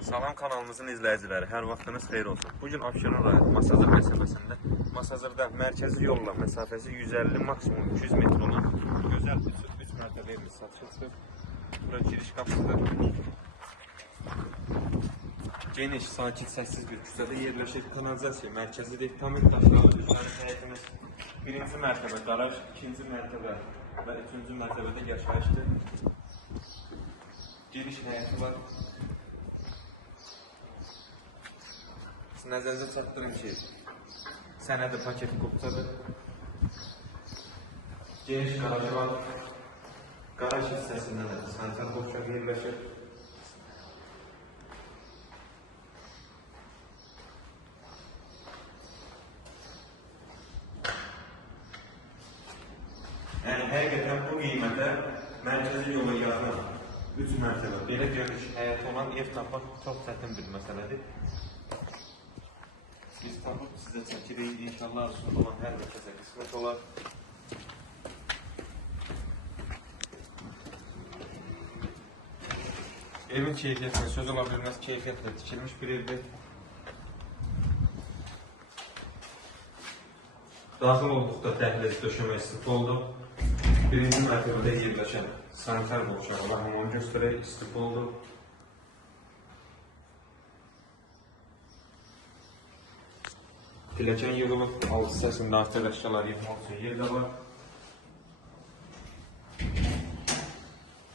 Salam kanalımızın izləyiciləri, hər vaxtınız xeyir olsun. Bugün Abşeron rayon Masazır məsafəsində, Masazırda mərkəzi yolla məsafəsi 150, maksimum 200 metr olan gözəl 3 mərtəbə evimiz satışa çıxıb. Bura giriş qapısıdır. Geniş, sakit, səssiz bir küçədə yerləşir. Kanalizasiya mərkəzidir. Tamir daşlarla düşəli həyətimiz. Birinci mərtəbə qaraj, ikinci mərtəbə və üçüncü mərtəbədə yaşayışdır. Geniş həyəti var. Nəzərinizə çatdırın ki, sənədi paketi qoptadır. Geniş qarajı var. Qaraj hissəsində də sanitar boşluq yerləşir. Yəni, həqiqətən bu qiymətə mərkəzi yola yaxın 3 mərtəbə belə geniş həyəti olan ev tapmaq çox çətin bir məsələdir. Biz tapıb sizə çəkirik, inşallah arzuda olan hər bir kəsə qismət olar. Evin keyfiyyətlə, söz ola bilməz keyfiyyətlə tikilmiş bir evdir. Daxil olduqda dəhliz döşəmə istif oldu. Birinci mərtəbədə yerləşən sanitar boşluq və hamam göstərək istif oldu. Pilləkən yığılıb, alt hissəsində artıq əşyalar yığmaq üçün yer də var.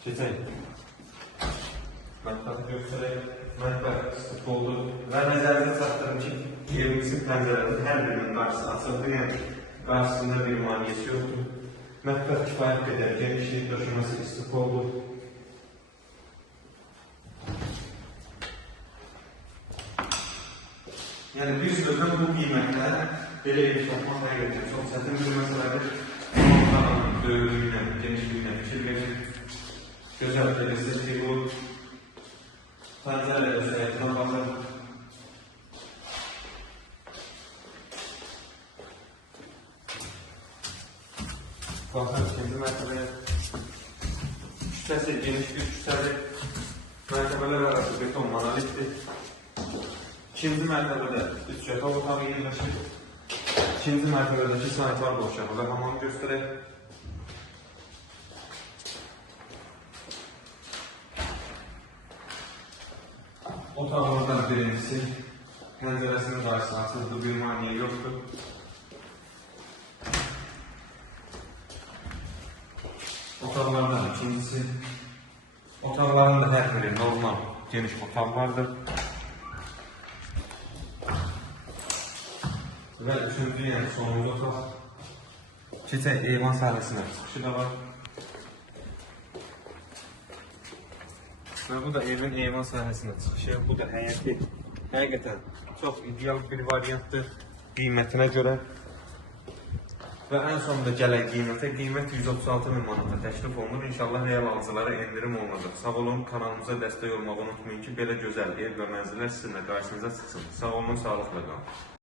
Keçək. Mətbəxi göstərək. Mətbəx istif oldu. Və nəzərinizə çatdırım ki, evimizin pəncərənin hər birinin qarşısı açıldı. Yəni, qarşısında bir maniyyəsi yoxdur. Mətbəx kifayət qədər genişlik döşəməsi istif oldu. Yəni, bir sözlə bu qiymətlə belə ev tapmaq həqiqətən çox çətin bir məsələdir. Onların böyüklüyünə, genişliyinə fikir verir. Gözəl belirsiz ki, bu pəncərə göstəriyinə baxır. Baxın, ikinci mərtəbəyə. Küçəsi geniş bir küçədir. Mərtəbələr arası beton monolitdir. İkinci mərtəbədə üç yataq otağı yerləşir. İkinci mərtəbədəki sanitar boşluğu və hamamı göstərək. Otaqlardan birincisi, pəncərəsinin qarşısına açıldığı bir maniyə yoxdur. Otaqlardan ikincisi, otaqların da hər biri normal, geniş otaqlardır. Və üçüncü, yəni sonuncu otaq. Keçək eyvan sahəsinə çıxışı da var. Və bu da evin eyvan sahəsinə çıxışı. Bu da həyəti. Həqiqətən çox ideal bir variantdır qiymətinə görə. Və ən sonunda gələn qiymətə, qiymət 136.000 manata təklif olunur. İnşallah real alıcılara endirim olunacaq. Sağ olun, kanalımıza dəstək olmağı unutmayın ki, belə gözəl ev və mənzillər sizinlə qarşınıza çıxsın. Sağ olun, sağlıqla qalın.